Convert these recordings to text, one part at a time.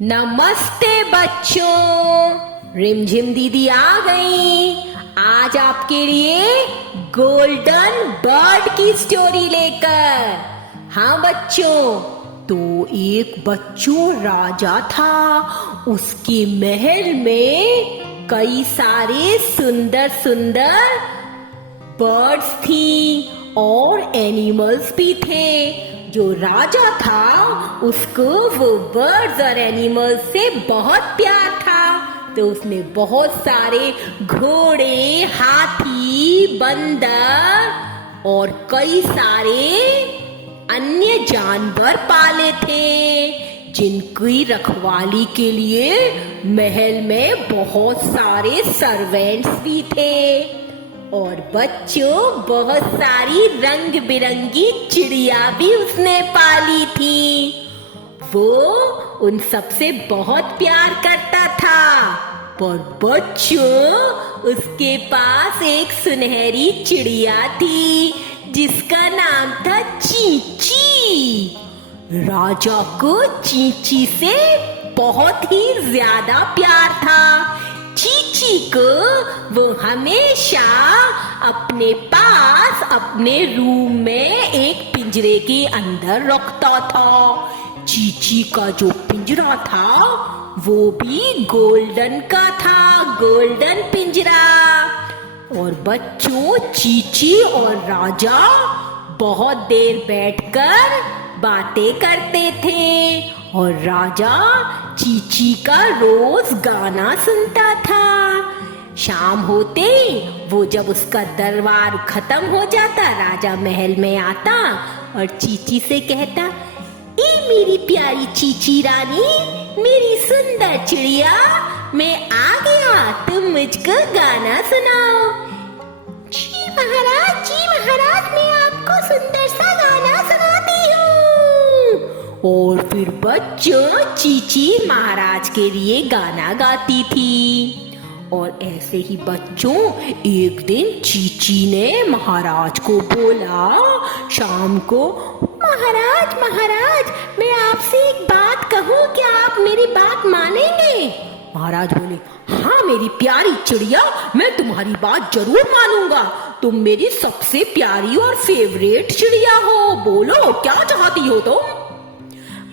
नमस्ते बच्चों, रिमझिम दीदी आ गई आज आपके लिए गोल्डन बर्ड की स्टोरी लेकर। हाँ बच्चों, तो एक बच्चों राजा था। उसके महल में कई सारे सुंदर सुंदर बर्ड्स थी और एनिमल्स भी थे। जो राजा था उसको वो बर्ड्स और एनिमल्स से बहुत प्यार था, तो उसने बहुत सारे घोड़े, हाथी, बंदर और कई सारे अन्य जानवर पाले थे, जिनकी रखवाली के लिए महल में बहुत सारे सर्वेंट्स भी थे। और बच्चों, बहुत सारी रंग बिरंगी चिड़िया भी उसने पाली थी। वो उन सबसे बहुत प्यार करता था। पर बच्चों, उसके पास एक सुनहरी चिड़िया थी जिसका नाम था चींची। राजा को चींची से बहुत ही ज्यादा प्यार था। चींची को वो हमेशा अपने पास अपने रूम में एक पिंजरे के अंदर रखता था। चींची का जो पिंजरा था वो भी गोल्डन का था, गोल्डन पिंजरा। और बच्चों, चींची और राजा बहुत देर बैठकर बातें करते थे और राजा चींची का रोज गाना सुनता था। शाम होते वो जब उसका दरबार खत्म हो जाता, राजा महल में आता और चींची से कहता, ए मेरी प्यारी चींची रानी, मेरी सुंदर चिड़िया, मैं आ गया, तुम मुझको गाना सुनाओ। जी महाराज, मैं आपको सुंदर सा गाना सुनाती हूँ। और फिर बच्चों, चींची महाराज के लिए गाना गाती थी। और ऐसे ही बच्चों, एक दिन चींची ने महाराज को बोला शाम को, महाराज, मैं आपसे एक बात कहूँ, क्या आप मेरी बात मानेंगे? महाराज बोले, हाँ मेरी प्यारी चिड़िया, मैं तुम्हारी बात जरूर मानूंगा। तुम मेरी सबसे प्यारी और फेवरेट चिड़िया हो। बोलो, क्या चाहती हो तुम?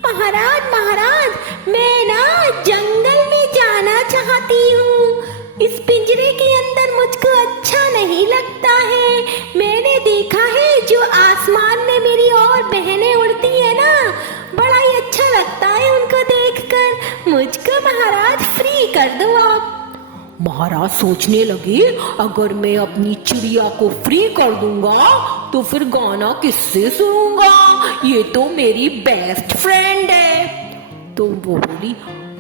महाराज, मैं ना जंगल में जाना चाहती हूँ। इस पिंजरे के अंदर मुझको अच्छा नहीं लगता है। मैंने देखा है जो आसमान में मेरी और बहनें उड़ती है ना, बड़ा ही अच्छा लगता है उनको देखकर। मुझको महाराज फ्री कर दो आप। महाराज सोचने लगे, अगर मैं अपनी चिड़िया को फ्री कर दूंगा तो फिर गाना किससे सुनूंगा? ये तो मेरी बेस्ट फ्रेंड है। तो वो बोली,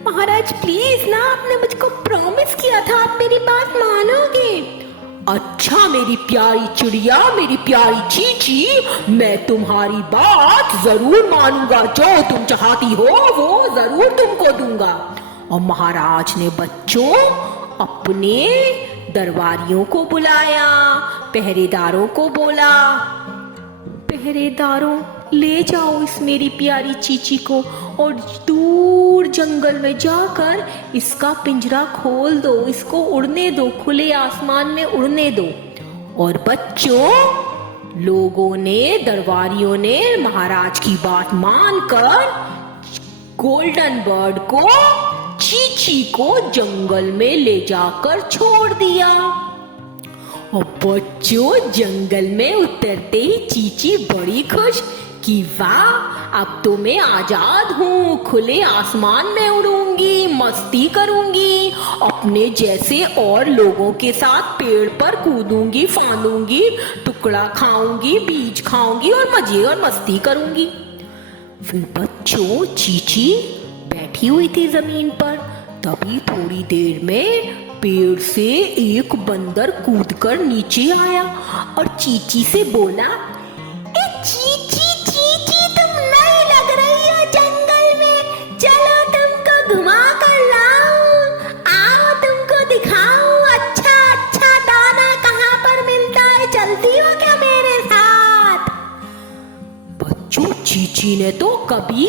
महाराज प्लीज ना, आपने मुझको प्रॉमिस किया था, आप मेरी बात मानोगे? अच्छा मेरी प्यारी चिड़िया, मेरी प्यारी चींची, मैं तुम्हारी बात जरूर मानूंगा। जो तुम चाहती हो वो जरूर तुमको दूंगा। और महाराज ने बच्चों अपने दरबारियों को बुलाया, पहरेदारों को बोला, पहरेदारों ले जाओ इस मेरी प्यारी चींची को और दूर जंगल में जाकर इसका पिंजरा खोल दो, इसको उड़ने दो, खुले आसमान में उड़ने दो। और बच्चों, लोगों ने, दरबारियों ने महाराज की बात मानकर गोल्डन बर्ड को, चींची को जंगल में ले जाकर छोड़ दिया। और बच्चों, जंगल में उतरते ही चींची बड़ी खुश कि वाह, अब तो मैं आजाद हूँ, खुले आसमान में उड़ूंगी, मस्ती करूंगी, अपने जैसे और लोगों के साथ पेड़ पर कूदूंगी, फांदूंगी, टुकड़ा खाऊंगी, बीज खाऊंगी और मजे और मस्ती करूंगी। फिर बच्चों, चींची बैठी हुई थी जमीन पर। तभी थोड़ी देर में पेड़ से एक बंदर कूदकर नीचे आया और चींची से बोला, ए चींची, तुम नई लग रही हो जंगल में, चलो तुमको घुमा कर लाऊं, आओ तुमको दिखाऊं अच्छा दाना कहाँ पर मिलता है, चलती हो क्या मेरे साथ? बच्चों, चींची ने तो कभी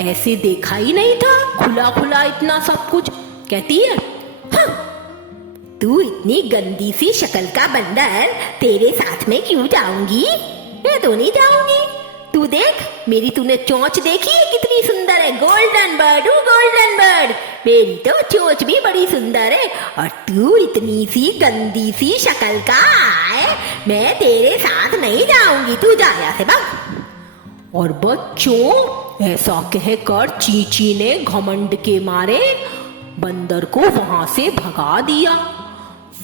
ऐसे देखा ही नहीं था, खुला खुला इतना सब कुछ। कहती है, हाँ, तू इतनी गंदी सी शक्ल का बंदर, तेरे साथ में क्यों जाऊंगी? मैं तो नहीं जाऊंगी। तू देख, मेरी तूने चोंच देखी है कितनी सुंदर है? गोल्डन बर्ड हूँ, गोल्डन बर्ड। मेरी तो चोंच भी बड़ी सुंदर है, और तू इतनी सी गंदी सी शक्ल का है, मैं तेरे साथ नहीं जाऊंगी, तू जा यहाँ से भाग। और बच्चों, ऐसा कहकर चींची ने घमंड के मारे बंदर को वहां से भगा दिया।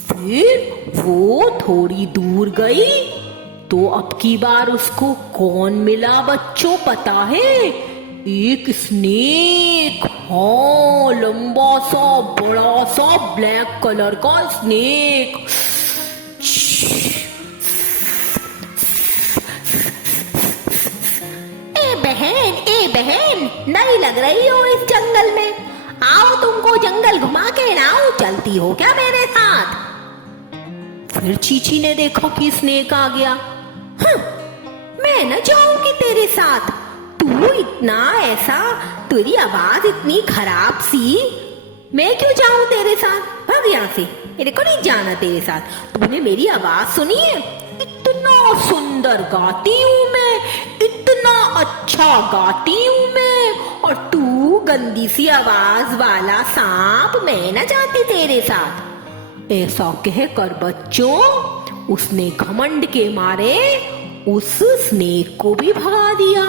फिर वो थोड़ी दूर गई तो अब की बार उसको कौन मिला बच्चों पता है? एक स्नेक। हाँ, लंबा सा बड़ा सा ब्लैक कलर का स्नेक। ए बहन, नहीं लग रही हो इस जंगल में? आओ, तुमको जंगल घुमा के लाऊं, चलती हो क्या मेरे साथ? फिर चींची ने देखा कि स्नेक आ गया। हाँ, मैं न जाऊंगी तेरे साथ, तू इतना ऐसा, तेरी आवाज इतनी खराब सी, मैं क्यों जाऊं तेरे साथ? भाग यहाँ से, मेरे को नहीं जाना तेरे साथ। तूने मेरी आवाज सुनी है? इतना सुंदर गाती हूँ मैं, इतना अच्छा गाती हूँ मैं, और तू गंदी सी आवाज वाला सांप, मैं न जाती तेरे साथ। ऐसा कहकर बच्चों, उसने घमंड के मारे उस स्नेक को भी भगा दिया।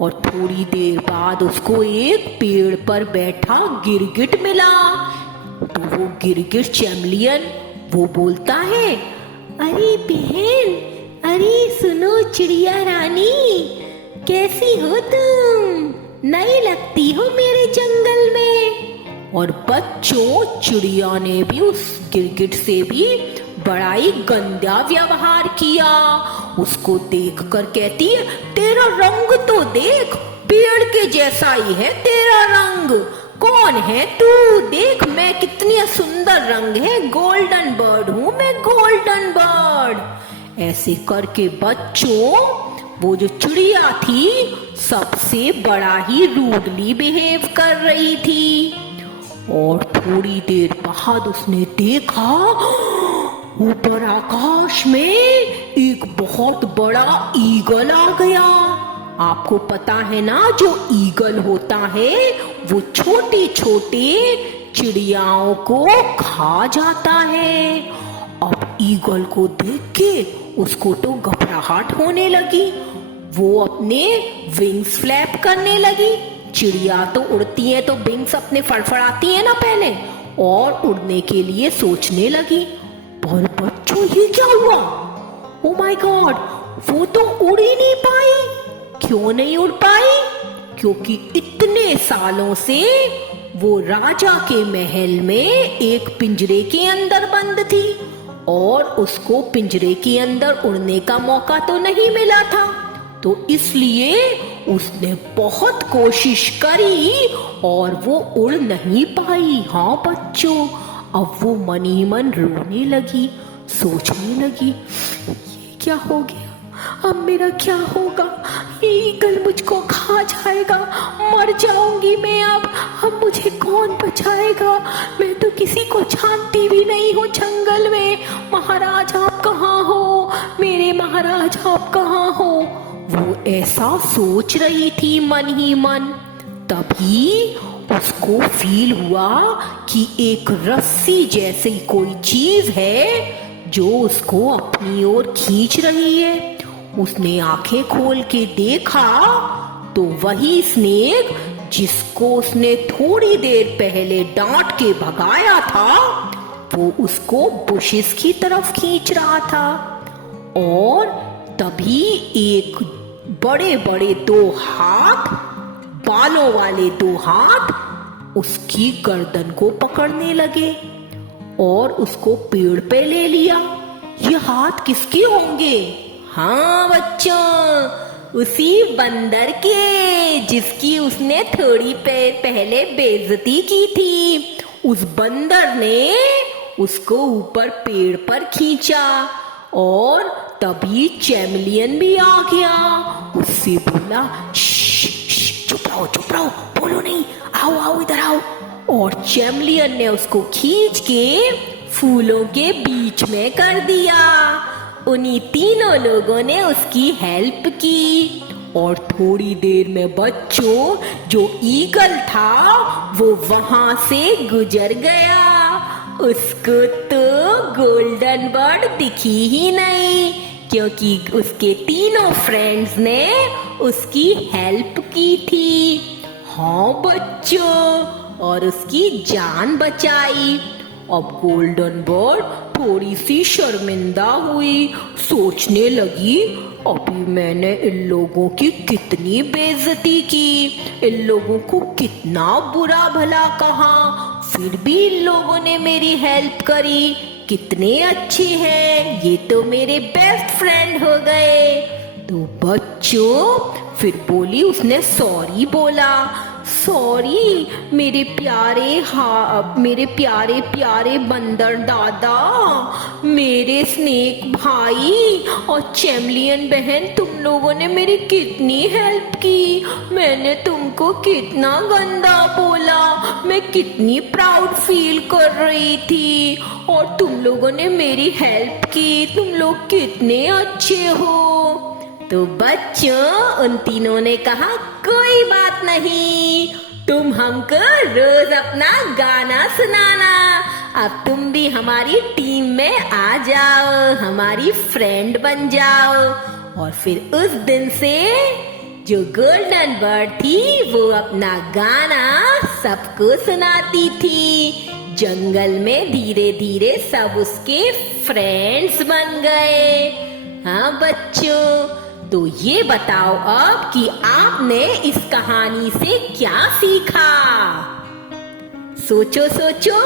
और थोड़ी देर बाद उसको एक पेड़ पर बैठा गिरगिट मिला। तो वो गिरगिट चैमलियन, वो बोलता है, अरे बहन, अरे सुनो चिड़िया रानी, कैसी हो तुम? नई लगती हो मेरे जंगल में। और बच्चों, चिड़िया ने भी उस गिरगिट से भी बड़ा ही गंदा व्यवहार किया। उसको देखकर कहती है, तेरा रंग तो देख, पेड़ के जैसा ही है तेरा रंग। कौन है तू? देख, मैं कितनी सुंदर रंग है, गोल्डन बर्ड हूँ मैं, गोल्डन बर्ड। ऐसे करके बच्चों, वो जो चिड़िया थी सबसे बड़ा ही रूडली बिहेव कर रही थी। और थोड़ी देर बाद उसने देखा, ऊपर आकाश में एक बहुत बड़ा ईगल आ गया। आपको पता है ना, जो ईगल होता है वो छोटे छोटे चिड़ियाओं को खा जाता है। अब ईगल को देख के उसको तो घबराहट होने लगी। वो अपने विंग्स फ्लैप करने लगी। चिड़िया तो उड़ती है तो विंग्स अपने फड़फड़ाती है ना पहले, और उड़ने के लिए सोचने लगी। पर बच्चों, ये क्या हुआ? ओ माय गॉड, वो तो उड़ ही नहीं पाई। क्यों नहीं उड़ पाई? क्योंकि इतने सालों से वो राजा के महल में एक पिंजरे के अंदर बंद थी, और उसको पिंजरे के अंदर उड़ने का मौका तो नहीं मिला था। तो इसलिए उसने बहुत कोशिश करी और वो उड़ नहीं पाई। हाँ बच्चों, अब वो मन ही मन रोने लगी, सोचने लगी, ये क्या हो गया? अब मेरा क्या होगा? ये ईगल मुझको खा जाएगा, मर जाऊंगी मैं। अब मुझे कौन बचाएगा? मैं तो किसी को जानती भी नहीं हूँ जंगल में। महाराज आप कहाँ हो? मेरे महाराज आप कहाँ हो? वो ऐसा सोच रही थी मन ही मन। तभी उसको फील हुआ कि एक रस्सी जैसी कोई चीज है जो उसको अपनी ओर खींच रही है। उसने आंखें खोल के देखा तो वही स्नेक जिसको उसने थोड़ी देर पहले डांट के भगाया था, वो उसको बुशेस की तरफ खींच रहा था। और तभी एक बड़े बड़े दो हाथ, बालों वाले दो हाथ उसकी गर्दन को पकड़ने लगे और उसको पेड़ पे ले लिया। ये हाथ किसके होंगे? हाँ बच्चों, उसी बंदर के जिसकी उसने थोड़ी पहले बेइज्जती की थी। उस बंदर ने उसको ऊपर पेड़ पर खींचा और तभी चैमलियन भी आ गया। उससे बोला, श्श, चुप रहो, बोलो नहीं, आओ आओ इधर आओ। और चैमलियन ने उसको खींच के फूलों के बीच में कर दिया। उन्हीं तीनों लोगों ने उसकी हेल्प की और थोड़ी देर में बच्चों जो ईगल था वो वहां से गुजर गया। उसको तो गोल्डन बर्ड दिखी ही नहीं, क्योंकि उसके तीनों फ्रेंड्स ने उसकी हेल्प की थी। हाँ बच्चों, और उसकी जान बचाई। अब गोल्डन बर्ड थोड़ी सी शर्मिंदा हुई, सोचने लगी अभी मैंने इन लोगों की कितनी बेइज्जती की, इन लोगों को कितना बुरा भला कहा, फिर भी इन लोगों ने मेरी हेल्प करी, कितने अच्छे हैं, ये तो मेरे बेस्ट फ्रेंड हो गए। तो बच्चों फिर बोली, उसने सॉरी बोला, सॉरी मेरे प्यारे प्यारे बंदर दादा, मेरे स्नेक भाई और चैमलियन बहन, तुम लोगों ने मेरी कितनी हेल्प की, मैंने तुमको कितना गंदा बोला, मैं कितनी प्राउड फील कर रही थी और तुम लोगों ने मेरी हेल्प की, तुम लोग कितने अच्छे हो। तो बच्चों उन तीनों ने कहा कोई बात नहीं, तुम हमको रोज अपना गाना सुनाना, अब तुम भी हमारी टीम में आ जाओ, हमारी फ्रेंड बन जाओ। और फिर उस दिन से जो गोल्डन बर्ड थी वो अपना गाना सबको सुनाती थी। जंगल में धीरे धीरे सब उसके फ्रेंड्स बन गए। हाँ बच्चों, तो ये बताओ अब कि आपने इस कहानी से क्या सीखा? सोचो सोचो।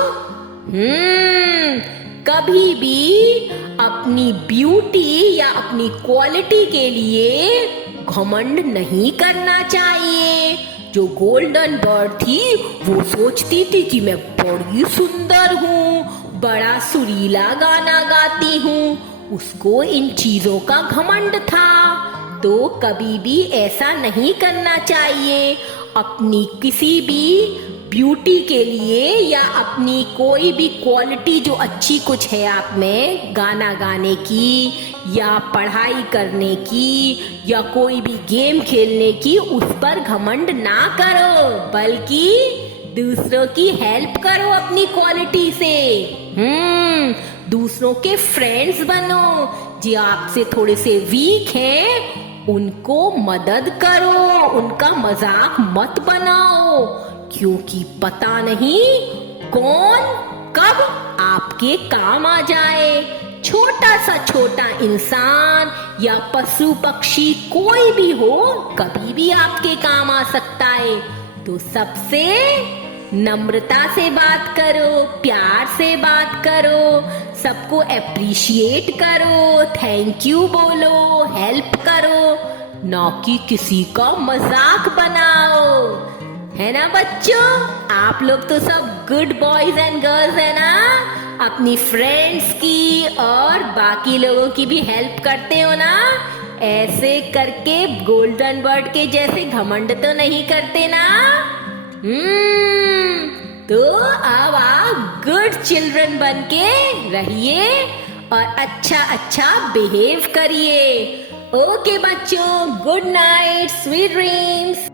कभी भी अपनी ब्यूटी या अपनी क्वालिटी के लिए घमंड नहीं करना चाहिए। जो गोल्डन बर्ड थी वो सोचती थी कि मैं बड़ी सुंदर हूँ, बड़ा सुरीला गाना गाती हूँ, उसको इन चीजों का घमंड था। तो कभी भी ऐसा नहीं करना चाहिए। अपनी किसी भी ब्यूटी के लिए या अपनी कोई भी क्वालिटी जो अच्छी कुछ है आप में, गाना गाने की या पढ़ाई करने की या कोई भी गेम खेलने की, उस पर घमंड ना करो, बल्कि दूसरों की हेल्प करो अपनी क्वालिटी से। दूसरों के फ्रेंड्स बनो। जो आपसे थोड़े से वीक हैं उनको मदद करो, उनका मजाक मत बनाओ, क्योंकि पता नहीं कौन कब आपके काम आ जाए। छोटा सा छोटा इंसान या पशु पक्षी कोई भी हो, कभी भी आपके काम आ सकता है। तो सबसे नम्रता से बात करो, प्यार से बात करो, सबको अप्रिशिएट करो, थैंक यू बोलो, हेल्प करो, ना कि किसी का मजाक बनाओ। है ना बच्चों? आप लोग तो सब गुड बॉयज एंड गर्ल्स है ना? अपनी फ्रेंड्स की और बाकी लोगों की भी हेल्प करते हो ना? ऐसे करके गोल्डन बर्ड के जैसे घमंड तो नहीं करते ना? तो अब आप गुड चिल्ड्रन बन के रहिए और अच्छा अच्छा बिहेव करिए। ओके बच्चों, गुड नाइट, स्वीट ड्रीम्स।